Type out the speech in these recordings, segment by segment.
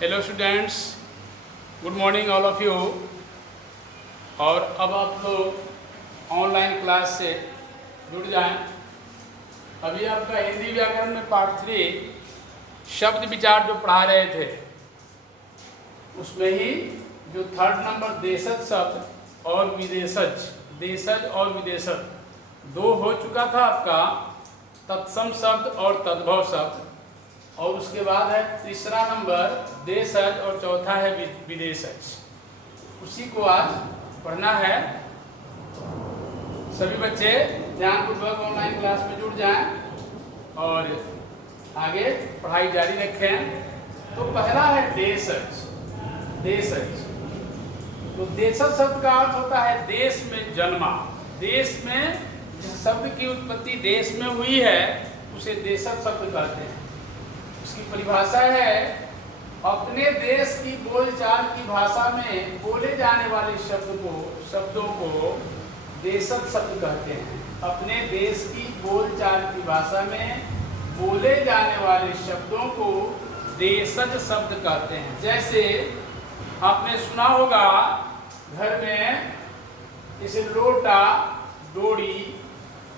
Hello students, good morning all of you. और अब आप लोग ऑनलाइन क्लास से जुड़ जाएं। अभी आपका हिंदी व्याकरण में पार्ट 3 शब्द विचार जो पढ़ा रहे थे, उसमें ही जो 3rd नंबर देशज शब्द और विदेशज, देशज और विदेशज 2 हो चुका था आपका, तत्सम शब्द और तद्भव शब्द। और उसके बाद है 3रा नंबर देशज और चौथा है विदेशज। उसी को आज पढ़ना है। सभी बच्चे ध्यानपूर्वक ऑनलाइन क्लास में जुड़ जाएं और आगे पढ़ाई जारी रखें। तो पहला है देशज। देशज तो देशज शब्द का अर्थ होता है देश में जन्मा। देश में जिस शब्द की उत्पत्ति देश में हुई है उसे देशज शब्द कहते हैं। उसकी परिभाषा है अपने देश की बोलचाल की भाषा में बोले जाने वाले शब्दों को देशज शब्द कहते हैं। अपने देश की बोलचाल की भाषा में बोले जाने वाले शब्दों को देशज शब्द कहते हैं। जैसे आपने सुना होगा घर में जैसे लोटा, डोरी,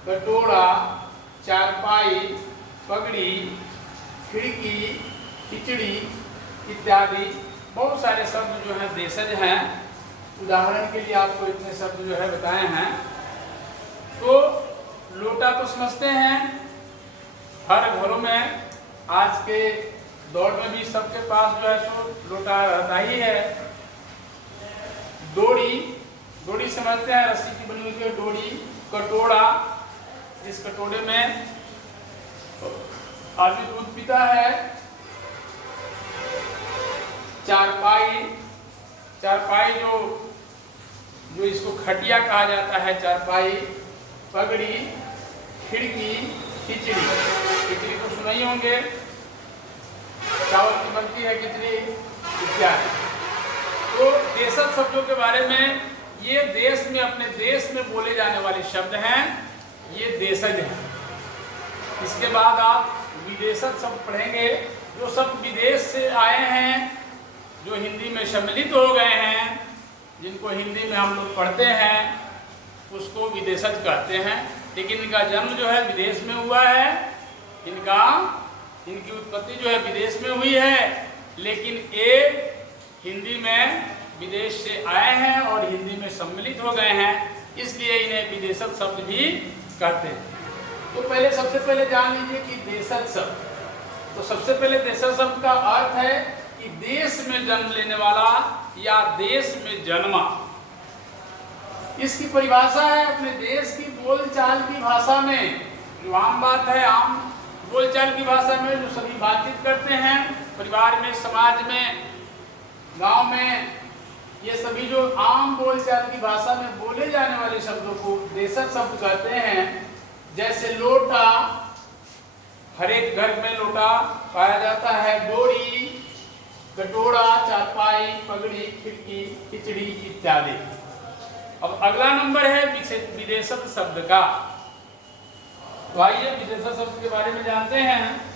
कटोरा, चारपाई, पगड़ी, खिड़की, खिचड़ी इत्यादि बहुत सारे शब्द जो हैं देशज हैं। उदाहरण के लिए आपको इतने शब्द जो है बताए हैं। तो लोटा तो समझते हैं, हर घरों में आज के दौर में भी सबके पास जो है तो लोटा रहता ही है। डोरी समझते हैं, रस्सी की बनी हुई डोरी। कटोरा, इस कटोरे में आदमी दूध पीता है। चारपाई जो इसको खटिया कहा जाता है, चारपाई। पगड़ी, खिड़की, खिचड़ी तो सुना ही होंगे, चावल की बनती है खिचड़ी इत्यादि। तो देशज शब्दों के बारे में, ये देश में अपने देश में बोले जाने वाले शब्द हैं, ये देशज हैं। इसके बाद आप विदेशज शब्द पढ़ेंगे, जो सब विदेश से आए हैं, जो हिंदी में सम्मिलित हो गए हैं, जिनको हिंदी में हम लोग पढ़ते हैं, उसको विदेशज कहते हैं। लेकिन इनका जन्म जो है विदेश में हुआ है, इनकी उत्पत्ति जो है विदेश में हुई है, लेकिन ये हिंदी में विदेश से आए हैं और हिंदी में सम्मिलित हो गए हैं, इसलिए इन्हें विदेशज शब्द भी कहते हैं। तो सबसे पहले जान लीजिए कि देशज शब्द। तो सबसे पहले देशज शब्द का अर्थ है कि देश में जन्म लेने वाला या देश में जन्मा। इसकी परिभाषा है अपने देश की बोलचाल की भाषा में, जो आम बात है, आम बोलचाल की भाषा में जो सभी बातचीत करते हैं, परिवार में, समाज में, गांव में, ये सभी जो आम बोलचाल की भाषा में बोले जाने वाले शब्दों को देशज शब्द कहते हैं। जैसे लोटा, हर एक घर में लोटा पाया जाता है। डोरी, कटोरा, चारपाई, पगड़ी, खिड़की, खिचड़ी इत्यादि। अब अगला नंबर है विदेशज शब्द का। तो आइए विदेशज शब्द के बारे में जानते हैं।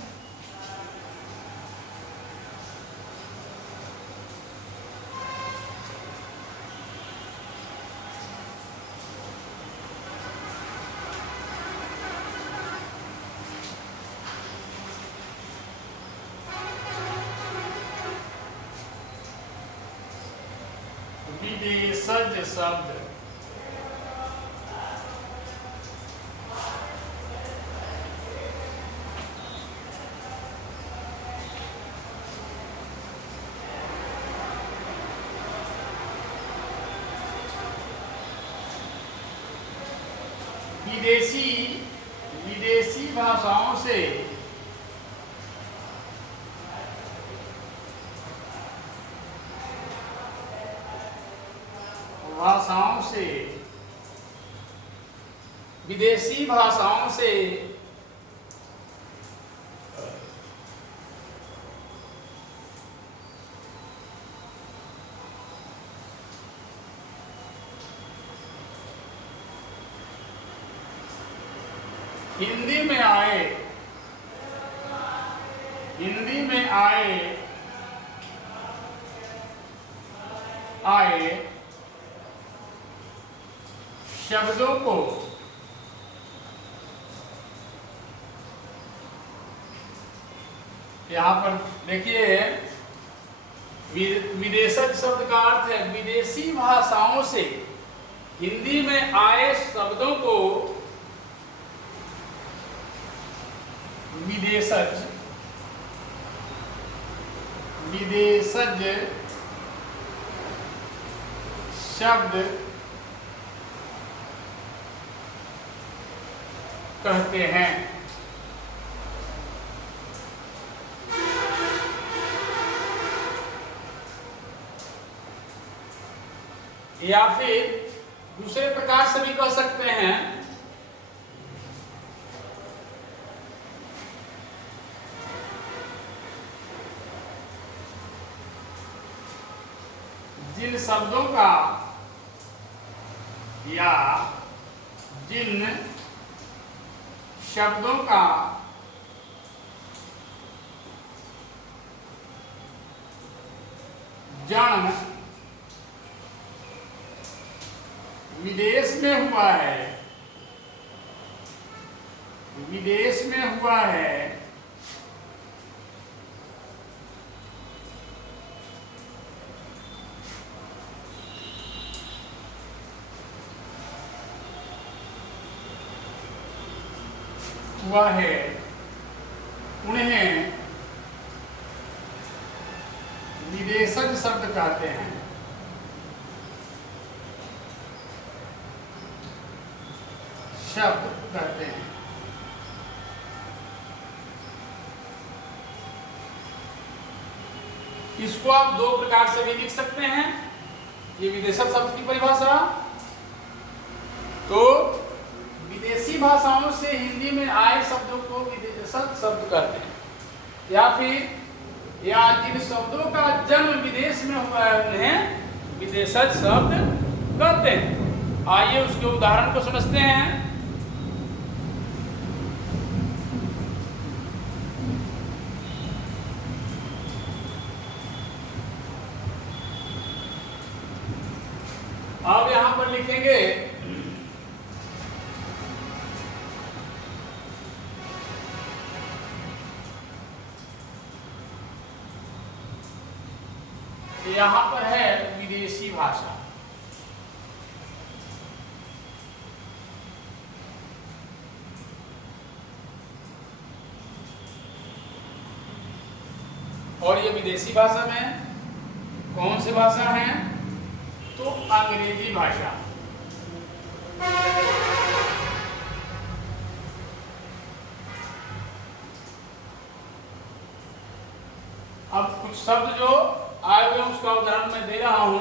विदेशज शब्द विदेशी भाषाओं से हिंदी में आए आए शब्दों को यहां पर देखिए, विदेशज शब्द का अर्थ है विदेशी भाषाओं से हिंदी में आए शब्दों को विदेशज शब्द कहते हैं। या फिर दूसरे प्रकार से भी कह सकते हैं, जिन शब्दों का या जिन शब्दों का जन्म विदेश में हुआ है, विदेश में हुआ है, उन्हें विदेशज शब्द कहते हैं। शब्द कहते हैं। इसको आप दो प्रकार से भी लिख सकते हैं, ये विदेशज शब्द की परिभाषा। तो विदेशी भाषाओं से हिंदी में आए शब्दों को विदेशज शब्द कहते हैं, या फिर या जिन शब्दों का जन्म विदेश में हुआ है उन्हें विदेशज शब्द कहते हैं। आइए उसके उदाहरण को समझते हैं। अब यहां पर लिखेंगे यहां पर है विदेशी भाषा। और ये विदेशी भाषा में कौन सी भाषा है? तो अंग्रेजी भाषा। अब कुछ शब्द जो आए हुए उसका उदाहरण मैं दे रहा हूं।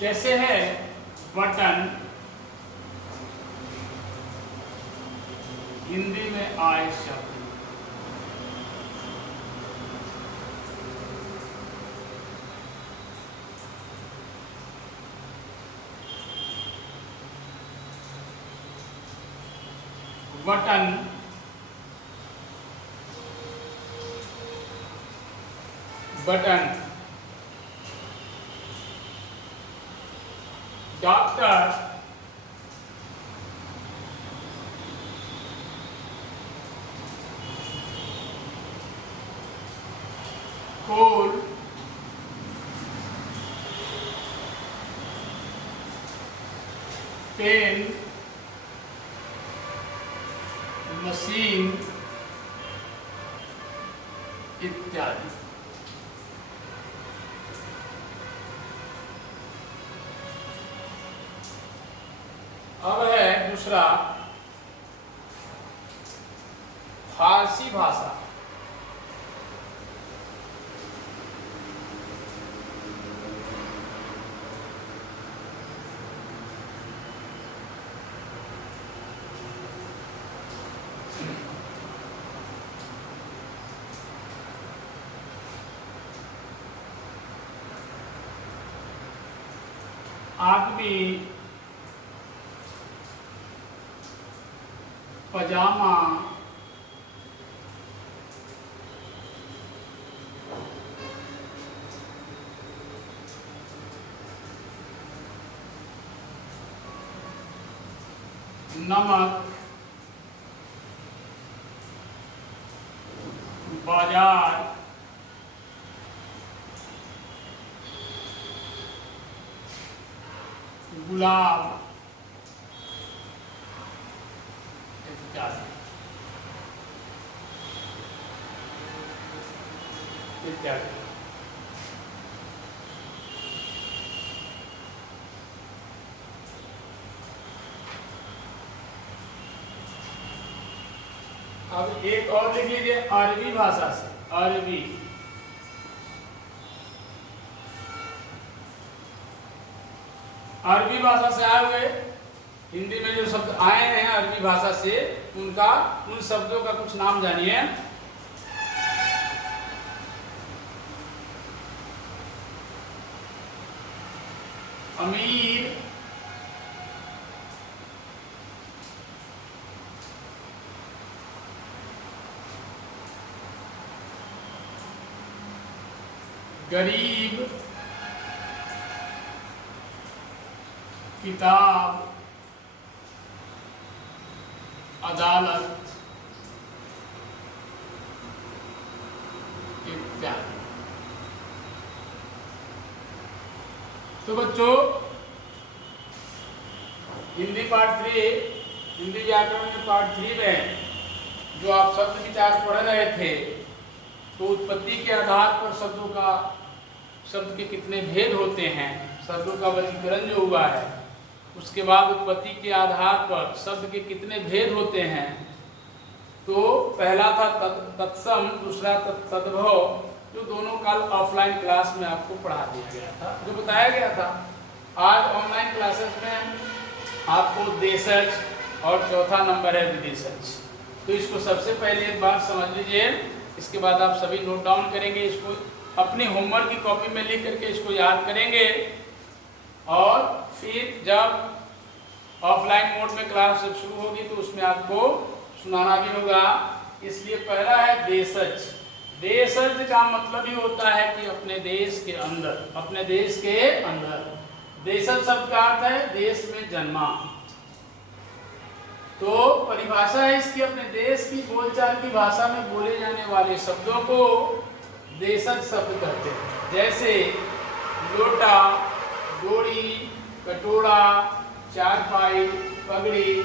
जैसे है बटन, हिंदी में आए शब्द। बटन, बटन, डॉक्टर, कोल, पेन, मशीन इत्यादि। अब है दूसरा फारसी भाषा। आदमी, पजामा, नमक, बाजार, गुलाब इत्यादि इत्यादि। अब एक और लिख लीजिए अरबी भाषा से, अरबी, अरबी भाषा से आए हुए हिंदी में जो शब्द आए हैं अरबी भाषा से, उनका उन शब्दों का कुछ नाम जानिए। अमीर, गरीब, किताब, अदालत इत्यादि। तो बच्चों हिंदी पार्ट 3, हिंदी व्याकरण के पार्ट 3 में जो आप शब्द विचार पढ़ रहे थे, तो उत्पत्ति के आधार पर शब्दों का, शब्द के कितने भेद होते हैं, शब्दों का वर्गीकरण जो हुआ है, उसके बाद उत्पत्ति के आधार पर शब्द के कितने भेद होते हैं। तो पहला था तत्सम, दूसरा तद्भव, जो दोनों काल ऑफलाइन क्लास में आपको पढ़ा दिया गया था, जो बताया गया था। आज ऑनलाइन क्लासेस में आपको देशज और चौथा नंबर है विदेशज। तो इसको सबसे पहले एक बार समझ लीजिए, इसके बाद आप सभी नोट डाउन करेंगे, इसको अपनी होमवर्क की कॉपी में लिख करके इसको याद करेंगे, और फिर जब ऑफलाइन मोड में क्लास शुरू होगी तो उसमें आपको सुनाना भी होगा। इसलिए पहला है देशज। देशज का मतलब ही होता है कि अपने देश के अंदर, अपने देश के अंदर। देशज शब्द का अर्थ है देश में जन्मा। तो परिभाषा है इसकी, अपने देश की बोलचाल की भाषा में बोले जाने वाले शब्दों को देशज शब्द कहते हैं। जैसे लोटा, डोरी, कटोरा, चारपाई, पगड़ी,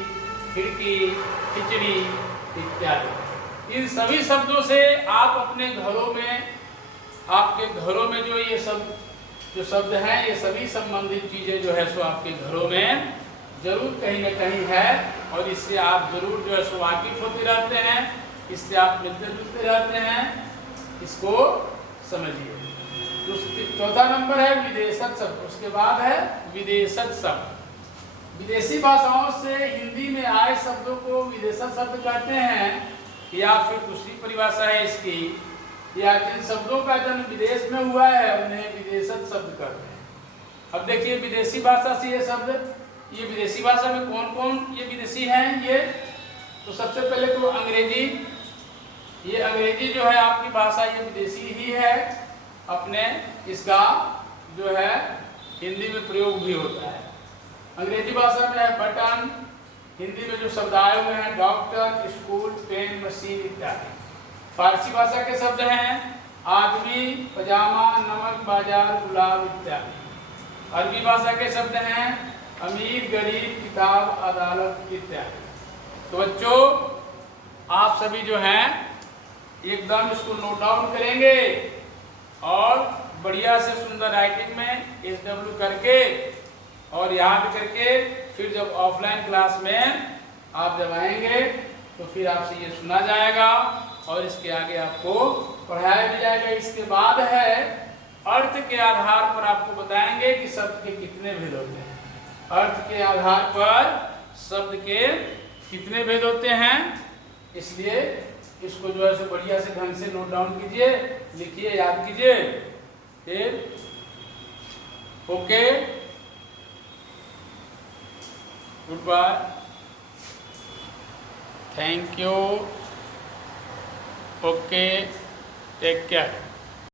खिड़की, खिचड़ी इत्यादि। इन सभी शब्दों से आप अपने घरों में, आपके घरों में जो ये सब जो शब्द हैं, ये सभी संबंधित चीजें जो है सो आपके घरों में जरूर कहीं न कहीं है, और इससे आप जरूर जो है सो वाकिफ होते रहते हैं, इससे आप मिलते जुलते रहते हैं। इसको समझिए। चौथा नंबर है विदेशज शब्द, उसके बाद है विदेशज शब्द। विदेशी भाषाओं से हिंदी में आए शब्दों को विदेशज शब्द कहते हैं, या फिर दूसरी परिभाषा है इसकी, या जिन शब्दों का जन्म विदेश में हुआ है उन्हें विदेशज शब्द कहते हैं। अब देखिए विदेशी भाषा से ये शब्द, ये विदेशी भाषा में कौन कौन ये विदेशी हैं ये, तो सबसे पहले तो अंग्रेजी। ये अंग्रेजी जो है आपकी भाषा, ये विदेशी ही है, अपने इसका जो है हिंदी में प्रयोग भी होता है। अंग्रेजी भाषा में है बटन, हिंदी में जो शब्द आए हुए हैं डॉक्टर, स्कूल, पेन, मशीन इत्यादि। फारसी भाषा के शब्द हैं आदमी, पजामा, नमक, बाजार, गुलाब इत्यादि। अरबी भाषा के शब्द हैं अमीर, गरीब, किताब, अदालत इत्यादि। तो बच्चों आप सभी जो हैं एकदम इसको नोट डाउन करेंगे, और बढ़िया से सुंदर राइटिंग में SW करके और याद करके, फिर जब ऑफलाइन क्लास में आप जब आएंगे तो फिर आपसे ये सुना जाएगा और इसके आगे आपको पढ़ाया भी जाएगा। इसके बाद है अर्थ के आधार पर आपको बताएंगे कि शब्द के कितने भेद होते हैं। अर्थ के आधार पर शब्द के कितने भेद होते हैं, इसलिए इसको जो है सो बढ़िया से ढंग से नोट डाउन कीजिए, लिखिए, याद कीजिए। फिर okay, good bye, thank you, okay, take care.